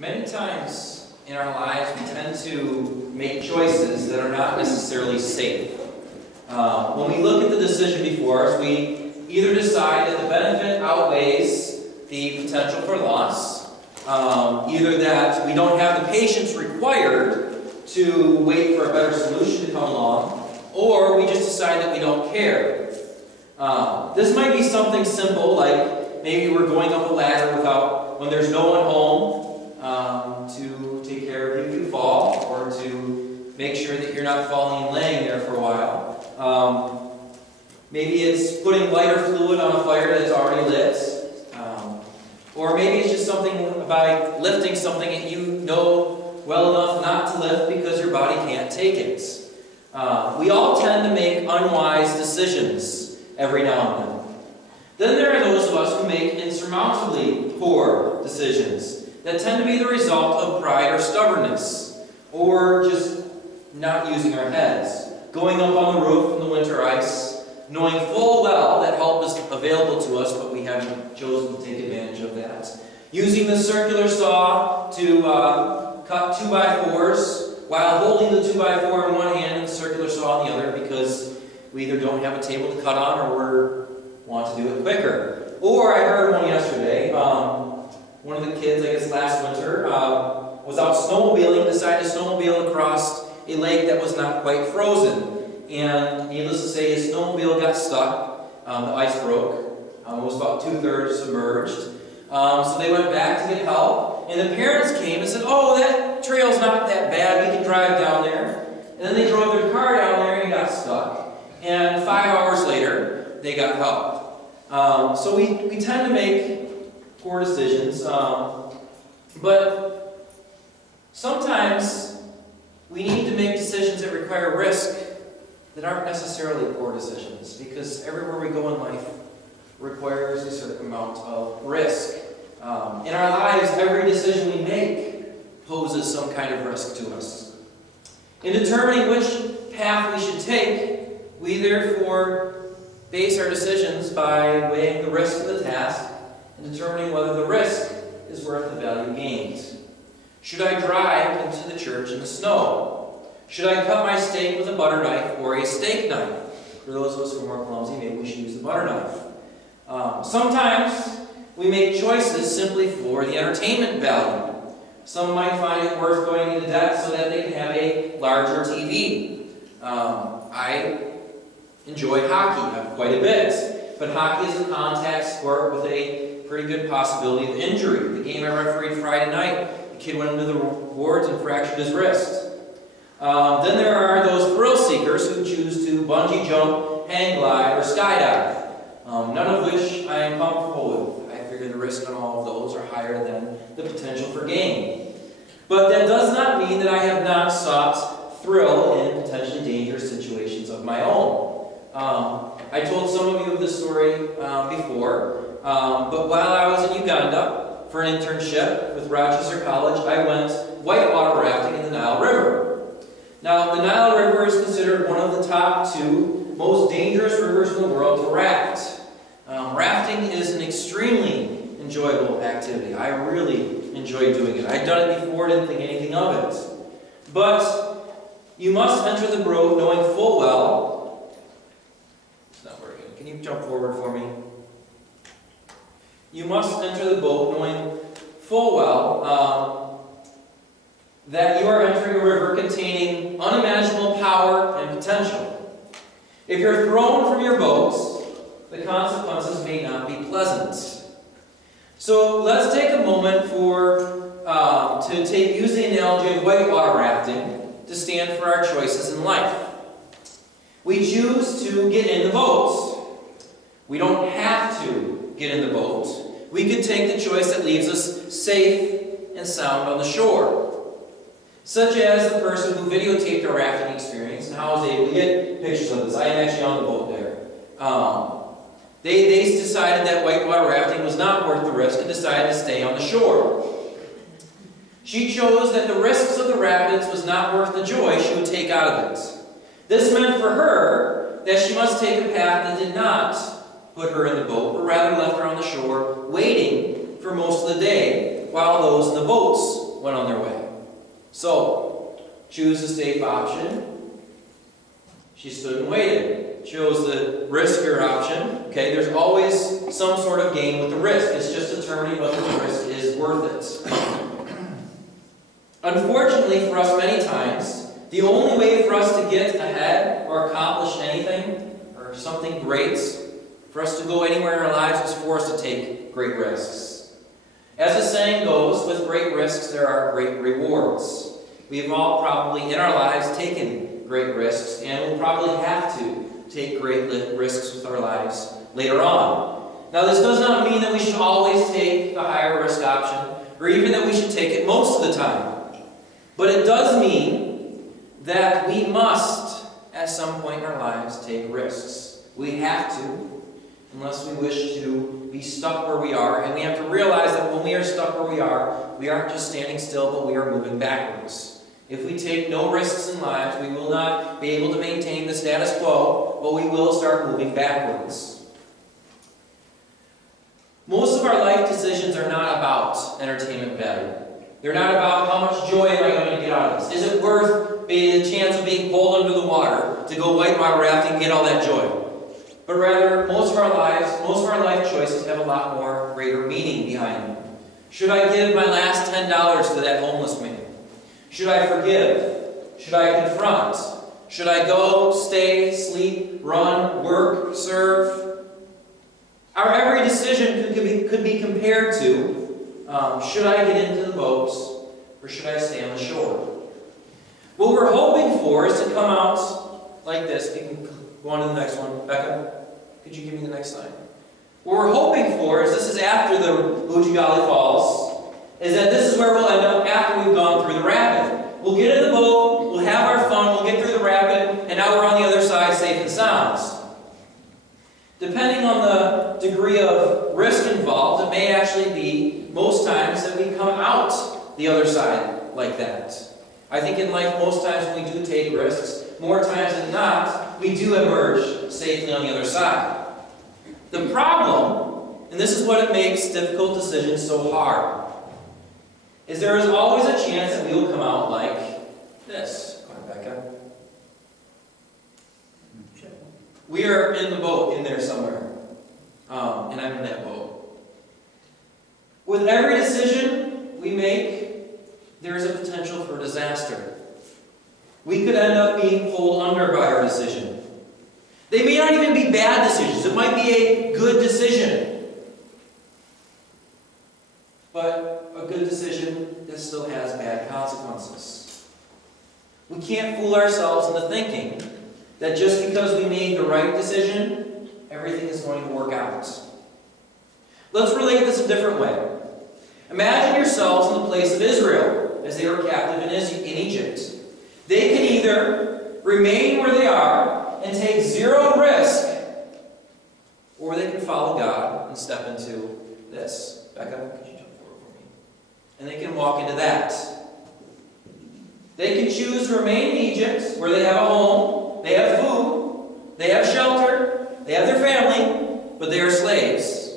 Many times in our lives we tend to make choices that are not necessarily safe. When we look at the decision before us, we either decide that the benefit outweighs the potential for loss, either that we don't have the patience required to wait for a better solution to come along, or we just decide that we don't care. This might be something simple, like maybe we're going up a ladder when there's no one home to take care of you if you fall, or to make sure that you're not falling and laying there for a while. Maybe it's putting lighter fluid on a fire that's already lit. Or maybe it's just something about lifting something that you know well enough not to lift because your body can't take it. We all tend to make unwise decisions every now and then. Then there are those of us who make insurmountably poor decisions that tend to be the result of pride or stubbornness, or just not using our heads. Going up on the roof in the winter ice, knowing full well that help is available to us, but we haven't chosen to take advantage of that. Using the circular saw to cut 2x4s, while holding the 2x4 in one hand and the circular saw in the other, because we either don't have a table to cut on or we want to do it quicker. Or I heard one yesterday, one of the kids, I guess last winter, was out snowmobiling, decided to snowmobile across a lake that was not quite frozen. And needless to say, his snowmobile got stuck. The ice broke. It was about 2/3 submerged. So they went back to get help. And the parents came and said, "Oh, that trail's not that bad. We can drive down there." And then they drove their car down there and got stuck. And 5 hours later, they got help. So we tend to make poor decisions. But sometimes we need to make decisions that require risk that aren't necessarily poor decisions, because everywhere we go in life requires a certain amount of risk. In our lives, every decision we make poses some kind of risk to us. In determining which path we should take, we therefore base our decisions by weighing the risk of the task and determining whether the risk is worth the value gained. Should I drive into the church in the snow? Should I cut my steak with a butter knife or a steak knife? For those of us who are more clumsy, maybe we should use the butter knife. Sometimes we make choices simply for the entertainment value. Some might find it worth going into debt so that they can have a larger TV. I enjoy hockey quite a bit, but hockey is a contact sport with a pretty good possibility of injury. The game I refereed Friday night, the kid went into the wards and fractured his wrist. Then there are those thrill seekers who choose to bungee jump, hang glide, or skydive, none of which I am comfortable with. I figure the risk on all of those are higher than the potential for gain. But that does not mean that I have not sought thrill in potentially dangerous situations of my own. I told some of you of this story before, but while I was in Uganda for an internship with Rochester College, I went whitewater rafting in the Nile River. Now, the Nile River is considered one of the top 2 most dangerous rivers in the world to raft. Rafting is an extremely enjoyable activity. I really enjoy doing it. I'd done it before, didn't think anything of it. But you must enter the boat knowing full well. It's not working. Can you jump forward for me? You must enter the boat knowing full well that you are entering a river containing unimaginable power and potential. If you're thrown from your boat, the consequences may not be pleasant. So let's take a moment to use the analogy of whitewater rafting to stand for our choices in life. We choose to get in the boat. We don't have to get in the boat. We can take the choice that leaves us safe and sound on the shore. Such as the person who videotaped our rafting experience and how I was able to get pictures of this. I am actually on the boat there. They decided that whitewater rafting was not worth the risk and decided to stay on the shore. She chose that the risks of the rapids was not worth the joy she would take out of it. This meant for her that she must take a path that did not put her in the boat, but rather left her on the shore, waiting for most of the day while those in the boats went on their way. So, choose the safe option. She stood and waited. Chose the riskier option. Okay, there's always some sort of gain with the risk. It's just determining whether the risk is worth it. Unfortunately for us many times, the only way for us to get ahead or accomplish anything or something great, for us to go anywhere in our lives, is for us to take great risks. As the saying goes, with great risks there are great rewards. We've all probably in our lives taken great risks, and we'll probably have to take great risks with our lives later on. Now, this does not mean that we should always take the higher risk option, or even that we should take it most of the time. But it does mean that we must, at some point in our lives, take risks. We have to, unless we wish to be stuck where we are. And we have to realize that when we are stuck where we aren't just standing still, but we are moving backwards. If we take no risks in lives, we will not be able to maintain the status quo, but we will start moving backwards. Most of our life decisions are not about entertainment value. They're not about how much joy am I going to get out of this. Is it worth the chance of being pulled under the water to go whitewater rafting and get all that joy? But rather, most of our life choices have a lot more greater meaning behind them. Should I give my last $10 to that homeless man? Should I forgive? Should I confront? Should I go, stay, sleep, run, work, serve? Our every decision could be compared to, should I get into the boat or should I stay on the shore? What we're hoping for is to come out like this. You can go on to the next one. Becca, could you give me the next slide? What we're hoping for is, this is after the Boojigali Falls, is that this is where we'll end up after we've gone through the rapid. We'll get in the boat, we'll have our fun, we'll get through the rapid, and now we're on the other side safe and sound. Depending on the degree of risk involved, it may actually be, most times, that we come out the other side like that. I think in life, most times when we do take risks, more times than not, we do emerge safely on the other side. The problem, and this is what it makes difficult decisions so hard, is there is always a chance that we will come out like this. Go ahead, Becca. We are in the boat in there somewhere, and I'm in that boat. With every decision we make, there is a potential for disaster. We could end up being pulled under by our decision. They may not even be bad decisions. It might be a good decision. But a good decision that still has bad consequences. We can't fool ourselves into thinking that just because we made the right decision, everything is going to work out. Let's relate this a different way. Imagine yourselves in the place of Israel as they were captive in Egypt. They can either remain where they are and take zero risk, or they can follow God and step into this. Becca, could you jump forward for me? And they can walk into that. They can choose to remain in Egypt, where they have a home, they have food, they have shelter, they have their family, but they are slaves.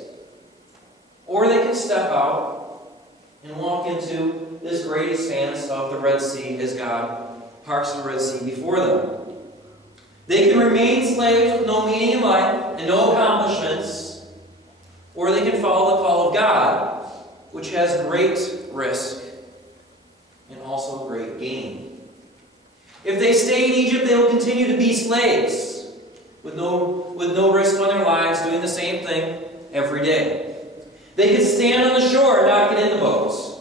Or they can step out and walk into this great expanse of the Red Sea as God parts the Red Sea before them. They can remain slaves with no meaning in life and no accomplishments, or they can follow the call of God, which has great risk and also great gain. If they stay in Egypt, they will continue to be slaves with no risk on their lives, doing the same thing every day. They can stand on the shore and not get in the boats.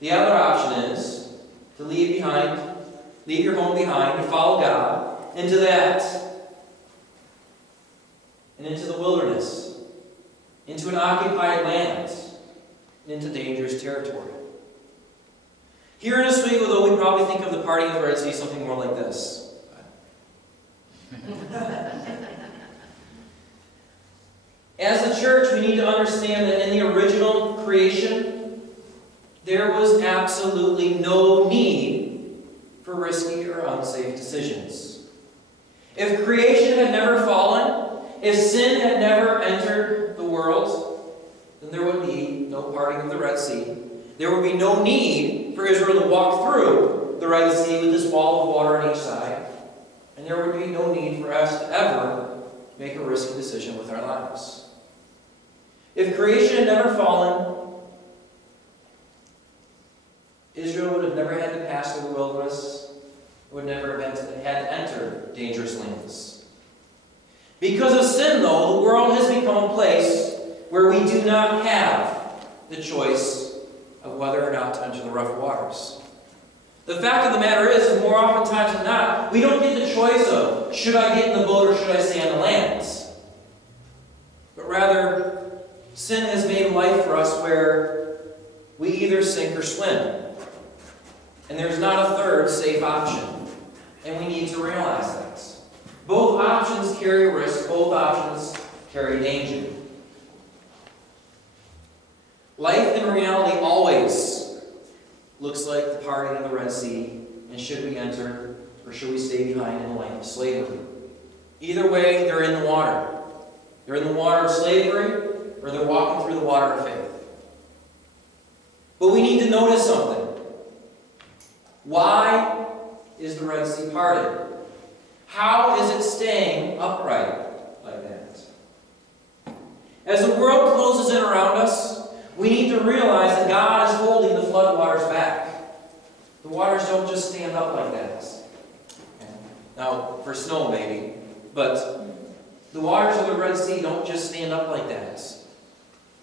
The other option is to leave your home behind, to follow God into that, and into the wilderness, into an occupied land, and into dangerous territory. Here in Oswego, though, we probably think of the parting of the Red Sea something more like this. As the church, we need to understand that in the original creation, there was absolutely no need for risky or unsafe decisions. If creation had never fallen, if sin had never entered the world, then there would be no parting of the Red Sea. There would be no need for Israel to walk through the Red Sea with this wall of water on each side. And there would be no need for us to ever make a risky decision with our lives. If creation had never fallen, Israel would have never had to pass through the wilderness, would never have had to enter dangerous lands. Because of sin, though, the world has become a place where we do not have the choice of whether or not to enter the rough waters. The fact of the matter is, more oftentimes than not, we don't get the choice of, should I get in the boat or should I stay on the land? But rather, sin has made life for us where we either sink or swim. And there's not a third safe option. And we need to realize that. Both options carry risk, both options carry danger. Life in reality always looks like the parting of the Red Sea, and should we enter or should we stay behind in the land of slavery? Either way, they're in the water. They're in the water of slavery, or they're walking through the water of faith. But we need to notice something. Why is the Red Sea parted? How is it staying upright like that? As the world closes in around us, we need to realize that God is holding the floodwaters back. The waters don't just stand up like that. Now, for snow maybe, but the waters of the Red Sea don't just stand up like that.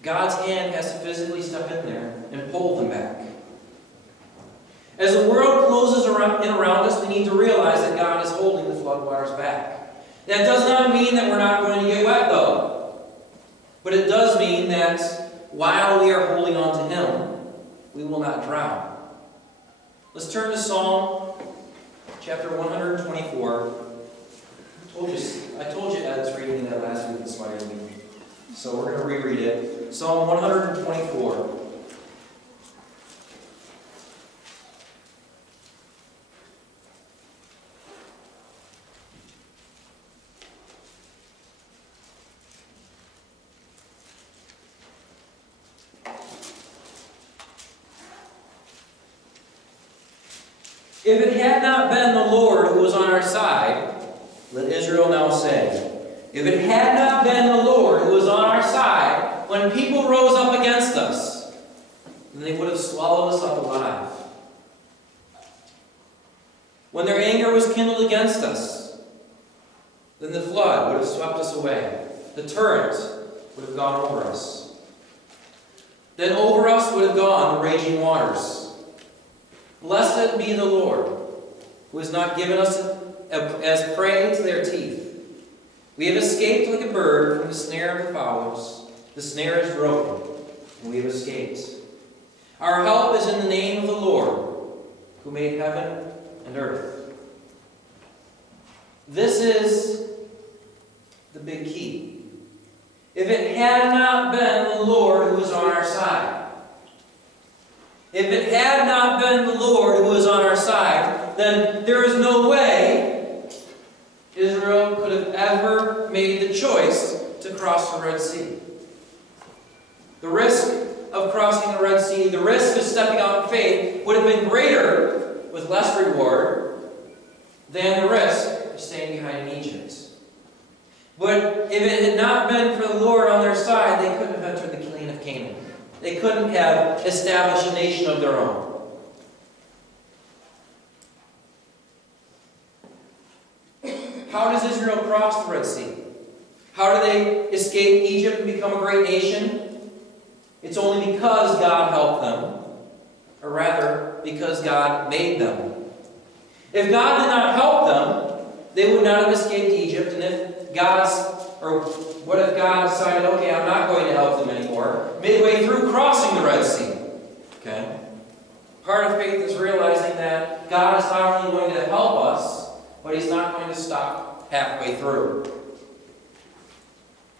God's hand has to physically step in there and pull them back. As the world closes in around us, we need to realize that God is holding the floodwaters back. That does not mean that we're not going to get wet, though. But it does mean that while we are holding on to Him, we will not drown. Let's turn to Psalm chapter 124. I told you Ed's reading that last week inspired me. So we're going to reread it. Psalm 124. If it had not been the Lord who was on our side, let Israel now say, if it had not been the Lord who was on our side, when people rose up against us, then they would have swallowed us up alive. When their anger was kindled against us, then the flood would have swept us away. The torrent would have gone over us. Then over us would have gone the raging waters. Blessed be the Lord, who has not given us as prey to their teeth. We have escaped like a bird from the snare of the fowlers. The snare is broken, and we have escaped. Our help is in the name of the Lord, who made heaven and earth. This is the big key. If it had not been the Lord who was on our side, if it had not been the Lord who was on our side, then there is no way Israel could have ever made the choice to cross the Red Sea. The risk of crossing the Red Sea, the risk of stepping out in faith, would have been greater with less reward than the risk of staying behind in Egypt. But if it had not been for the Lord on their side, they couldn't have entered the land of Canaan. They couldn't have established a nation of their own. How does Israel cross the Red Sea? How do they escape Egypt and become a great nation? It's only because God helped them, or rather, because God made them. If God did not help them, they would not have escaped Egypt, and what if God decided, okay, I'm not going to help them anymore, midway through crossing the Red Sea? Okay? Part of faith is realizing that God is not only going to help us, but He's not going to stop halfway through.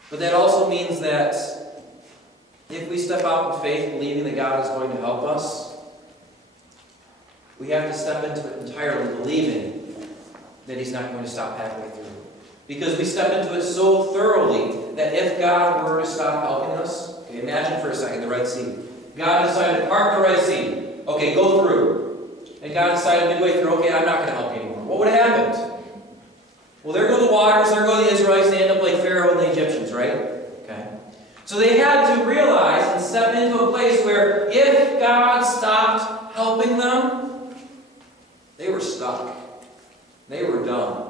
But that also means that if we step out in faith believing that God is going to help us, we have to step into it entirely believing that He's not going to stop halfway through. Because we step into it so thoroughly that if God were to stop helping us, okay, imagine for a second the Red Sea. God decided to part the Red Sea. Okay, go through. And God decided midway through, okay, I'm not going to help you anymore. What would have happened? Well, there go the waters, there go the Israelites, they end up like Pharaoh and the Egyptians, right? Okay. So they had to realize and step into a place where if God stopped helping them, they were stuck. They were done.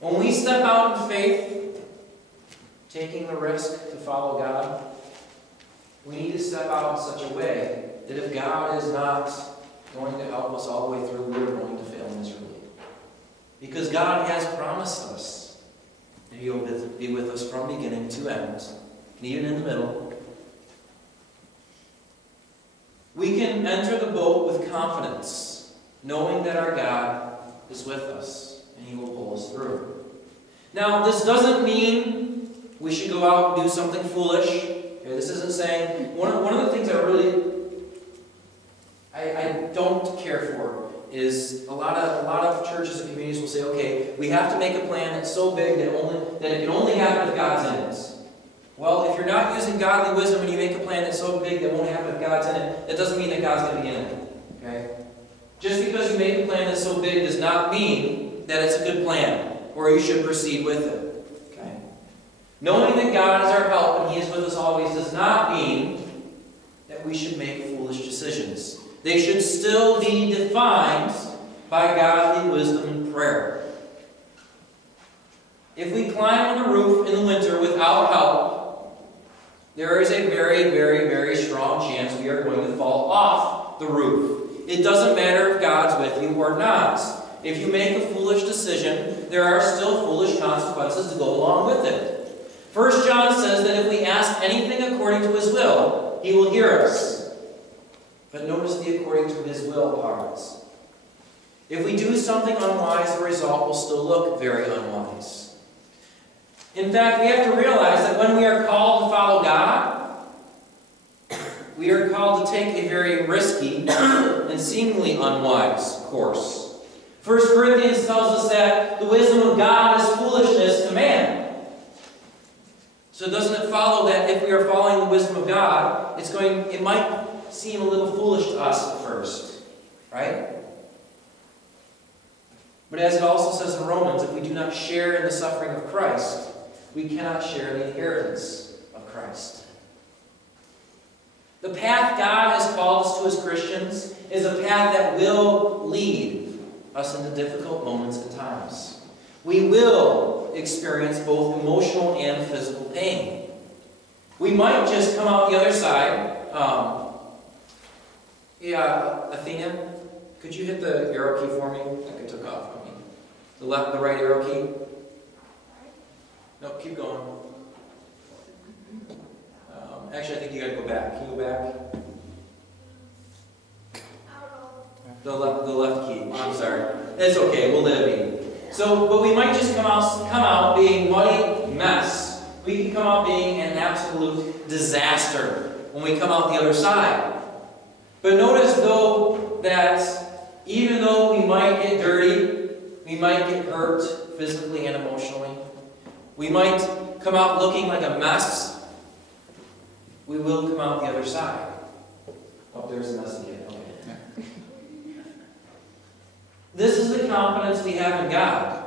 When we step out in faith, taking the risk to follow God, we need to step out in such a way that if God is not going to help us all the way through, we are going to fail miserably. Because God has promised us that He will be with us from beginning to end, and even in the middle. We can enter the boat with confidence, knowing that our God is with us, and He will pull us through. Now, this doesn't mean we should go out and do something foolish. Okay, this isn't saying... One of the things I don't care for is a lot of churches and communities will say, okay, we have to make a plan that's so big that it can only happen if God's in it. Well, if you're not using godly wisdom and you make a plan that's so big that won't happen if God's in it, that doesn't mean that God's going to be in it. Okay? Just because you make a plan that's so big does not mean that it's a good plan or you should proceed with it. Okay? Knowing that God is our help and He is with us always does not mean that we should make foolish decisions. They should still be defined by godly wisdom and prayer. If we climb on the roof in the winter without help, there is a very, very, very strong chance we are going to fall off the roof. It doesn't matter if God's with you or not. If you make a foolish decision, there are still foolish consequences to go along with it. 1 John says that if we ask anything according to His will, He will hear us. But notice the according to His will parts. If we do something unwise, the result will still look very unwise. In fact, we have to realize that when we are called to follow God, we are called to take a very risky and seemingly unwise course. 1 Corinthians tells us that the wisdom of God is foolishness to man. So doesn't it follow that if we are following the wisdom of God, it might seem a little foolish to us at first, right? But as it also says in Romans, if we do not share in the suffering of Christ, we cannot share the inheritance of Christ. The path God has called us to as Christians is a path that will lead us into difficult moments and times. We will experience both emotional and physical pain. We might just come out the other side. Athena, could you hit the arrow key for me? I think it took off on me. The right arrow key. No, keep going. Actually, I think you got to go back. Can you go back? The left key. I'm sorry. It's okay. We'll let it be. So, but we might just come out being muddy mess. We can come out being an absolute disaster when we come out the other side. But notice, though, that even though we might get dirty, we might get hurt physically and emotionally, we might come out looking like a mess, we will come out the other side. Oh, there's a mess again. Okay. This is the confidence we have in God.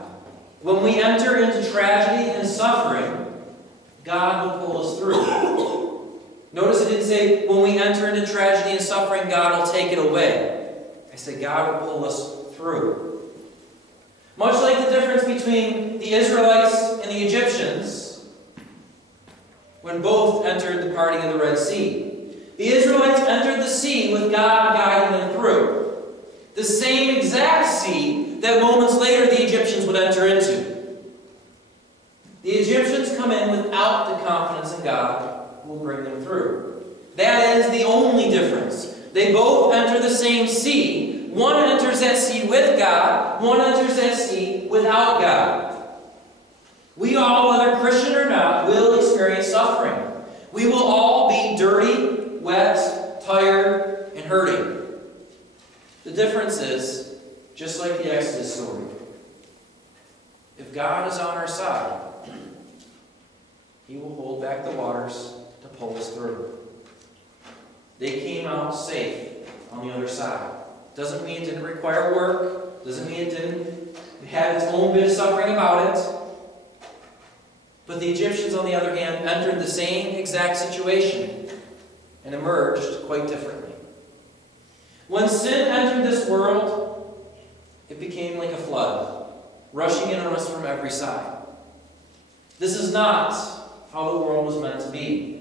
When we enter into tragedy and suffering, God will pull us through. Notice it didn't say, when we enter into tragedy and suffering, God will take it away. I said, God will pull us through. Much like the difference between the Israelites and the Egyptians, when both entered the parting of the Red Sea. The Israelites entered the sea with God guiding them through. The same exact sea that moments later the Egyptians would enter into. The Egyptians come in without the confidence in God who will bring them through. That is the only difference. They both enter the same sea. One enters that sea with God. One enters that sea without God. We all, whether Christian or not, will experience suffering. We will all be dirty, wet, tired, and hurting. The difference is, just like the Exodus story, if God is on our side, He will hold back the waters to pull us through. they came out safe on the other side. Doesn't mean it didn't require work. Doesn't mean it didn't have its own bit of suffering about it. But the Egyptians, on the other hand, entered the same exact situation and emerged quite differently. When sin entered this world, it became like a flood, rushing in on us from every side. This is not how the world was meant to be.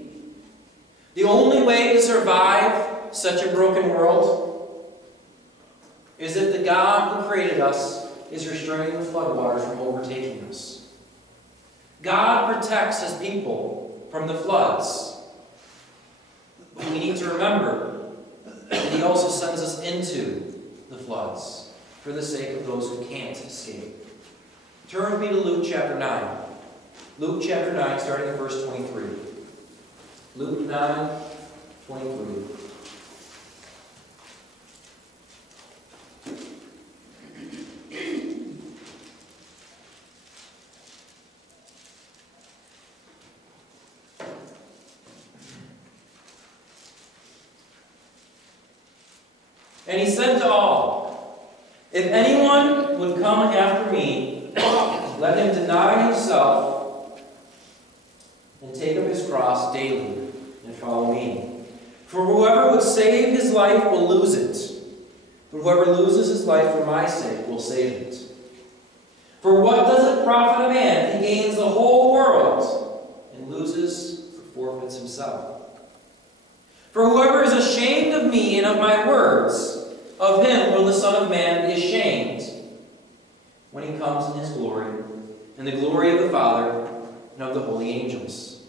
The only way to survive such a broken world is if the God who created us is restraining the floodwaters from overtaking us. God protects His people from the floods. But we need to remember that He also sends us into the floods for the sake of those who can't escape. Turn with me to Luke chapter 9. Luke chapter 9, starting at verse 23. Luke 9, 23. And He said to all, "If anyone would come after me, let him deny himself and take up his cross daily and follow me. For whoever would save his life will lose it, but whoever loses his life for my sake will save it. For what does it profit a man if he gains the whole world and loses or forfeits himself? For whoever is ashamed of me and of my words, of him will the Son of Man be ashamed when He comes in His glory, and the glory of the Father and of the holy angels.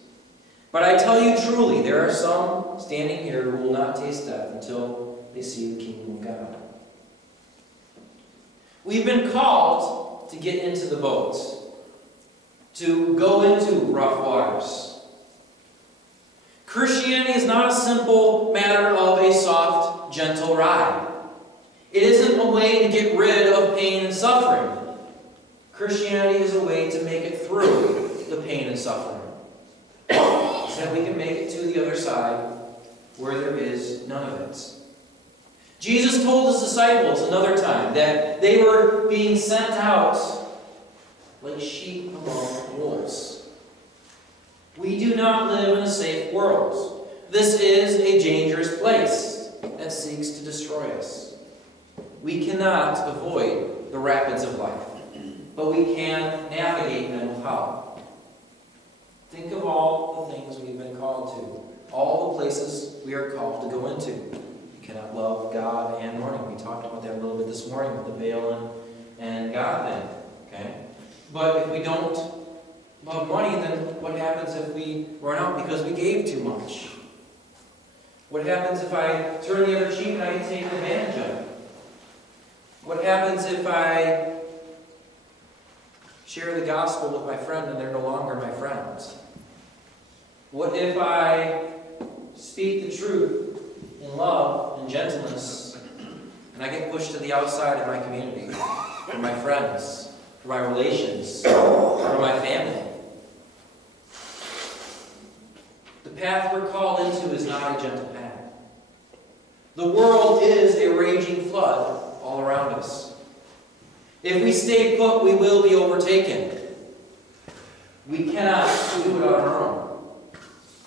But I tell you truly, there are some standing here who will not taste death until they see the kingdom of God." We've been called to get into the boat, to go into rough waters. Christianity is not a simple matter of a soft, gentle ride. It isn't a way to get rid of pain and suffering. Christianity is a way to make it through the pain and suffering, so that we can make it to the other side where there is none of it. Jesus told His disciples another time that they were being sent out like sheep among wolves. We do not live in a safe world. This is a dangerous place that seeks to destroy us. We cannot avoid the rapids of life, but we can navigate them with how. Think of all the things we've been called to, all the places we are called to go into. You cannot love God and money. We talked about that a little bit this morning with the Baal and God thing. Okay? But if we don't love money, then what happens if we run out because we gave too much? What happens if I turn the other cheek and I get taken advantage of? What happens if I share the gospel with my friend and they're no longer my friends? What if I speak the truth in love and gentleness and I get pushed to the outside of my community, for my friends, for my relations, for my family? The path we're called into is not a gentle path. The world is a raging flood all around us. If we stay put, we will be overtaken. We cannot do it on our own.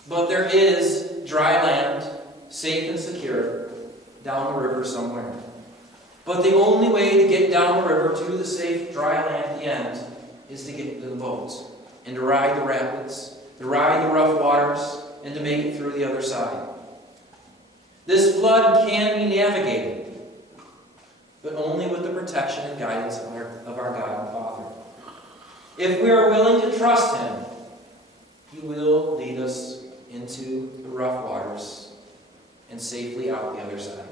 But there is dry land, safe and secure, down the river somewhere. But the only way to get down the river to the safe dry land at the end is to get into the boat and to ride the rapids, to ride the rough waters, and to make it through the other side. This flood can be navigated, but only with the protection and guidance of our God and Father. If we are willing to trust Him, He will lead us into the rough waters and safely out the other side.